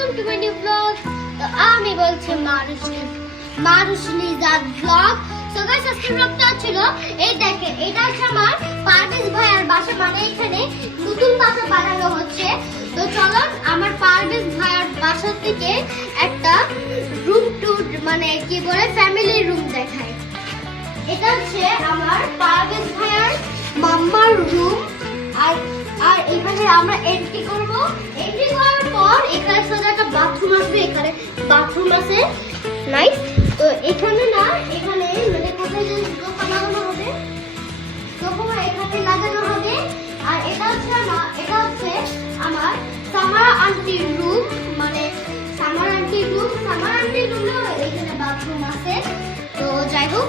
Welcome to my new blog তো আমি বলছি মারুষনি মারুষনি জাত ব্লগ তো গাইস আজকে ব্লগটা ছিল এই দেখেন এটা হচ্ছে আমার পারভেজ ভাইয়ার বাসা মানে এখানে নতুন বাসা বানানো হচ্ছে। তো চলো, আমার পারভেজ ভাইয়ার বাসা থেকে একটা রুম টুর মানে কি বলে ফ্যামিলি রুম দেখায় এটা হচ্ছে আমার পারভেজ ভাইয়ার মাম্মার রুম আর আর এখানে আমরা এন্ট্রি করব। এন্ট্রি করার পর এখানে সোজা একটা বাথরুম আসবে, এখানে বাথরুম আছে নাইস তো এখানে না, এখানে মানে কোথায় যে সোফা হবে সোফা এখানে লাগানো হবে। আর এটা হচ্ছে আমার এটা হচ্ছে আমার সামারা আন্টির রুম মানে সামার আন্টির রুম সামার আন্টির রুমেও এখানে বাথরুম আছে। তো যাই হোক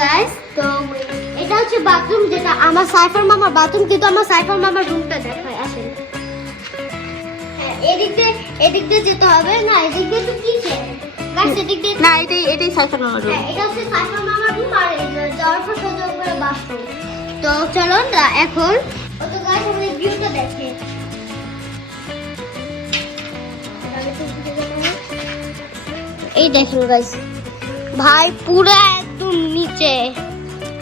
গাইস তো এটা হচ্ছে বাথরুম যেটা আমার সাইফার মামার বাথরুম কিন্তু আমার সাইফার মামার রুমটা দেখায় আসেন। হ্যাঁ, এদিক দিয়ে এদিক দিয়ে যেতে হবে। না এদিক দিয়ে তো কিচেন গাইস এদিক দিয়ে না এটাই এটাই সাইফার মামার রুম হ্যাঁ, এটা হচ্ছে সাইফার মামার রুম আর যাওয়ার পর সোজা উপরে বাথরুম তো চলো এখন ও তো গাইস আমাদের ভিউটা দেখে। এই দেখেন গাইস ভাই পুরা একদম নিচে।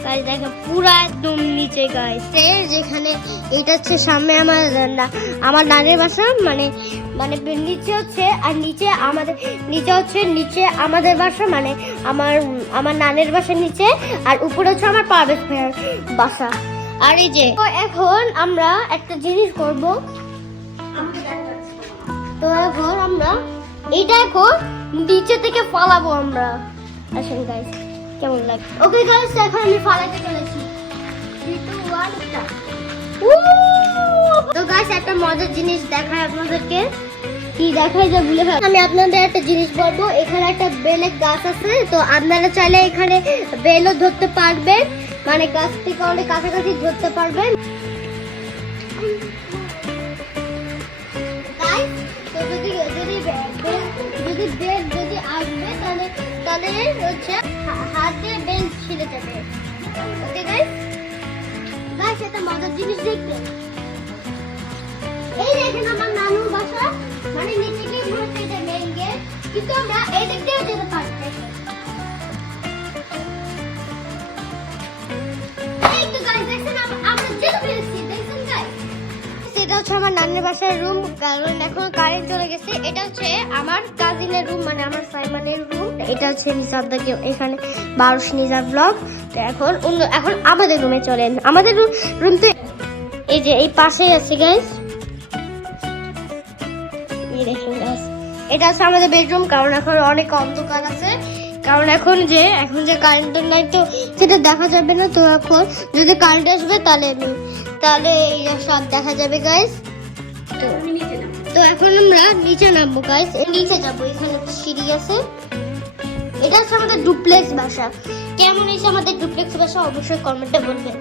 গাইস দেখেন, পুরা একদম নিচে গাইস যেখানে, এটা হচ্ছে সামনে আমার না- আমার নানের বাসা মানে মানে নিচে হচ্ছে, আর নিচে আমাদের, নিচে হচ্ছে, নিচে আমাদের বাসা মানে আমার আমার নানের বাসা নিচে, আর উপরে হচ্ছে আমার পারভেজ ভাইয়ের বাসা। আর এই যে এখন আমরা একটা জিনিস করব। তো এখন আমরা, এটা এখন নিচে থেকে ফালাবো আমরা। আসেন গাইস কেমন লাগে ওকে গাইস এখন আমি ফালাতে চলেছি 3 2 1 স্টার্ট তো গাইস একটা মজার জিনিস দেখায় আপনাদেরকে। কি দেখায় যে ভুলে আমি আপনাদের একটা জিনিস বলব এখানে একটা বেলের গাছ আছে তো আপনারা চাইলে এখানে বেলও ধরতে পারবেন। মানে গাছ থেকে অনেক কাছাকাছি ধরতে পারবেন। যদি যদি বেল তাহলে হচ্ছে হাতে হাত ছিল যাবে ওকে গাইস গাইস এটা মজার জিনিস দেখবে এই দেখেন আমার নানুর বাসা মানে নিচে গিয়ে ঘুরতে যে মেইন গেট কিন্তু আমরা হচ্ছে আমার নান্নের বাসার রুম কারণ এখন কারেন্ট চলে গেছে। এটা হচ্ছে আমার কাজিনের রুম মানে আমার সাইমানের রুম এটা হচ্ছে নিজাদ্দাকে এখানে বারোশ নিজার ব্লগ তো এখন অন্য এখন আমাদের রুমে চলেন। আমাদের রুম তো এই যে, এই পাশেই আছে গাইস এটা হচ্ছে আমাদের বেডরুম কারণ এখন অনেক অন্ধকার আছে। কারণ এখন যে এখন যে কারেন্ট নাই তো সেটা দেখা যাবে না। তো এখন যদি কারেন্ট আসবে, তাহলে আমি তাহলে এই সব দেখা যাবে গাইস তো তো এখন আমরা নিচে নামবো গাইস নিচে যাব, এখানে সিঁড়ি আছে। এটা হচ্ছে আমাদের ডুপ্লেক্স বাসা। কেমন হয়েছে আমাদের ডুপ্লেক্স বাসা, অবশ্যই কমেন্টে বলবেন।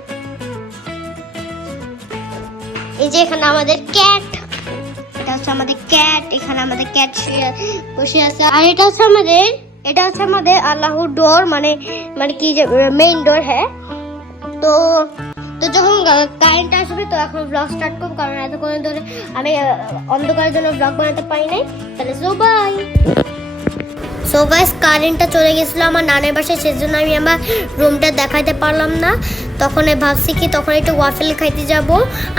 এই যে এখানে আমাদের ক্যাট এটা হচ্ছে আমাদের ক্যাট এখানে আমাদের ক্যাট বসে আছে। আর এটা হচ্ছে আমাদের, এটা হচ্ছে আমাদের আল্লাহর ডোর মানে মানে কি মেইন ডোর হ্যাঁ। তো তো যখন কারেন্ট আসবে, তো এখন ব্লগ স্টার্ট করব, কারণ এতক্ষণ ধরে আমি অন্ধকারের জন্য ব্লগ বানাতে পারি নাই। তাহলে সো বাই সো গাইস কারেন্টটা চলে গেছিল আমার নানের বাসায়, সেজন্য আমি আমার রুমটা দেখাতে পারলাম না। তখন ভাবছি কি, তখন একটু ওয়াফেল খাইতে যাব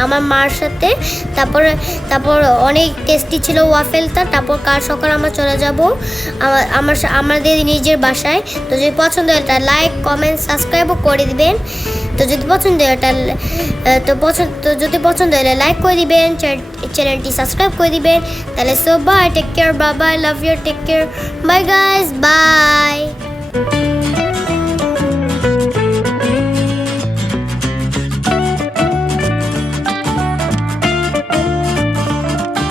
আমার মার সাথে। তারপরে, তারপর অনেক টেস্টি ছিল ওয়াফেলটা তারপর কাল সকাল আমরা চলে যাব আমার আমার আমাদের নিজের বাসায়। তো যদি পছন্দ হয় এটা লাইক কমেন্ট সাবস্ক্রাইবও করে দিবেন। তো যদি পছন্দ হয় এটা তো পছন্দ, তো যদি পছন্দ হলে লাইক করে দিবেন চ্যানেলটি সাবস্ক্রাইব করে দিবেন। তাহলে সো বাই টেক কেয়ার বাবা love you take care bye guys bye